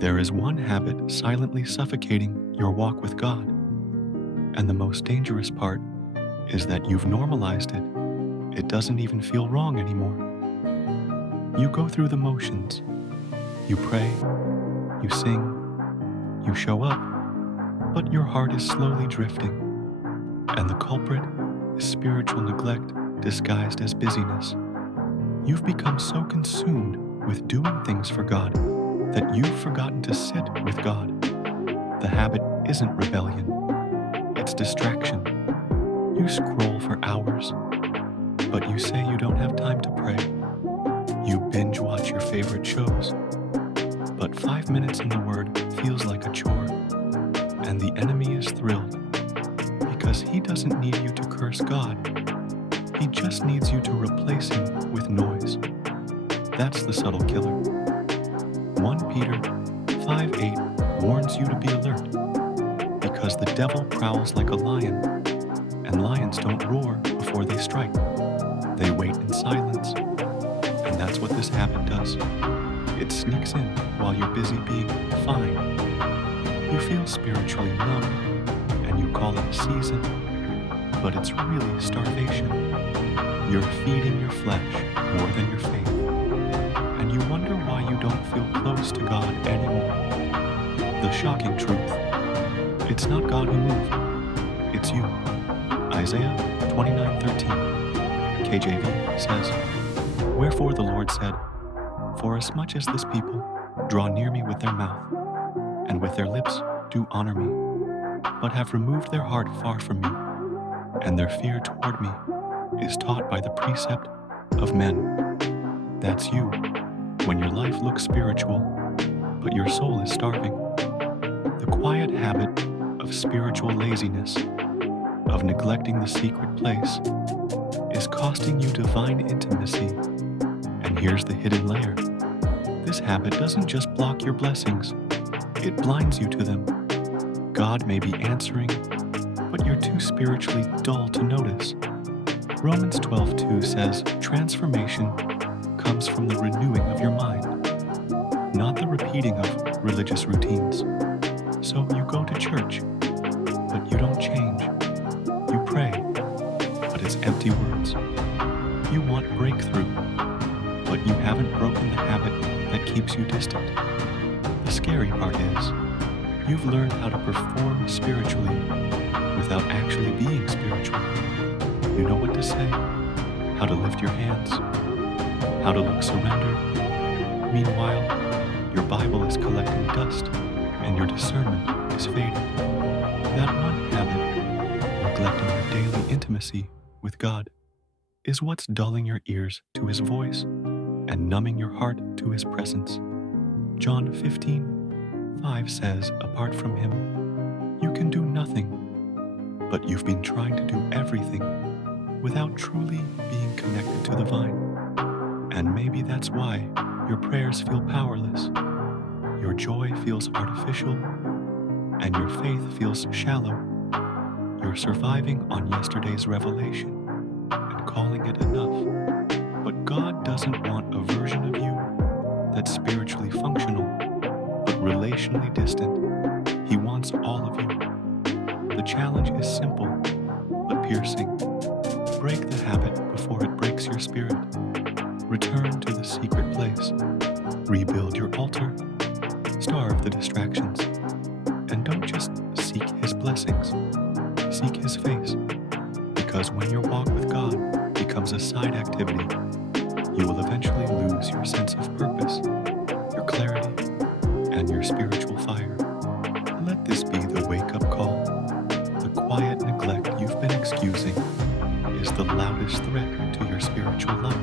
There is one habit silently suffocating your walk with God, and the most dangerous part is that you've normalized it. It doesn't even feel wrong anymore. You go through the motions. You pray, you sing, you show up, but your heart is slowly drifting, and the culprit is spiritual neglect disguised as busyness. You've become so consumed with doing things for God that you've forgotten to sit with God. The habit isn't rebellion, it's distraction. You scroll for hours, but you say you don't have time to pray. You binge watch your favorite shows, but 5 minutes in the Word feels like a chore. And the enemy is thrilled, because he doesn't need you to curse God. He just needs you to replace him with noise. That's the subtle killer. 1 Peter 5:8 warns you to be alert, because the devil prowls like a lion, and lions don't roar before they strike. They wait in silence, and that's what this habit does. It sneaks in while you're busy being fine. You feel spiritually numb, and you call it a season, but it's really starvation. You're feeding your flesh more than your faith, and you wonder why you don't feel close to God anymore. The shocking truth: it's not God who moved, it's you. Isaiah 29:13, KJV says, "Wherefore the Lord said, For as much as this people draw near me with their mouth, and with their lips do honor me, but have removed their heart far from me, and their fear toward me is taught by the precept of men." That's you, when your life looks spiritual, but your soul is starving. The quiet habit of spiritual laziness, of neglecting the secret place, is costing you divine intimacy. And here's the hidden layer. This habit doesn't just block your blessings, it blinds you to them. God may be answering, but you're too spiritually dull to notice. Romans 12:2 says transformation comes from the renewing of your mind, not the repeating of religious routines. So you go to church, but you don't change. You pray, but it's empty words. You want breakthrough, but you haven't broken the habit that keeps you distant. The scary part is, you've learned how to perform spiritually without actually being spiritual. You know what to say, how to lift your hands, how to look surrendered. Meanwhile, your Bible is collecting dust and your discernment is fading. That one habit, neglecting your daily intimacy with God, is what's dulling your ears to his voice and numbing your heart to his presence. John 15:5 says, apart from him, you can do nothing, but you've been trying to do everything without truly being connected to the vine. And maybe that's why your prayers feel powerless, your joy feels artificial, and your faith feels shallow. You're surviving on yesterday's revelation and calling it enough. But God doesn't want a version of you that's spiritually functional, but relationally distant. He wants all of you. The challenge is simple, but piercing. Break the habit before it breaks your spirit. Return to the secret place. Rebuild your altar. Starve the distractions. And don't just seek his blessings. Seek his face. Because when your walk with God becomes a side activity, you will eventually lose your sense of purpose, your clarity, and your spiritual fire. Let this be the wake-up call. The quiet neglect you've been excusing is the loudest threat to your spiritual life.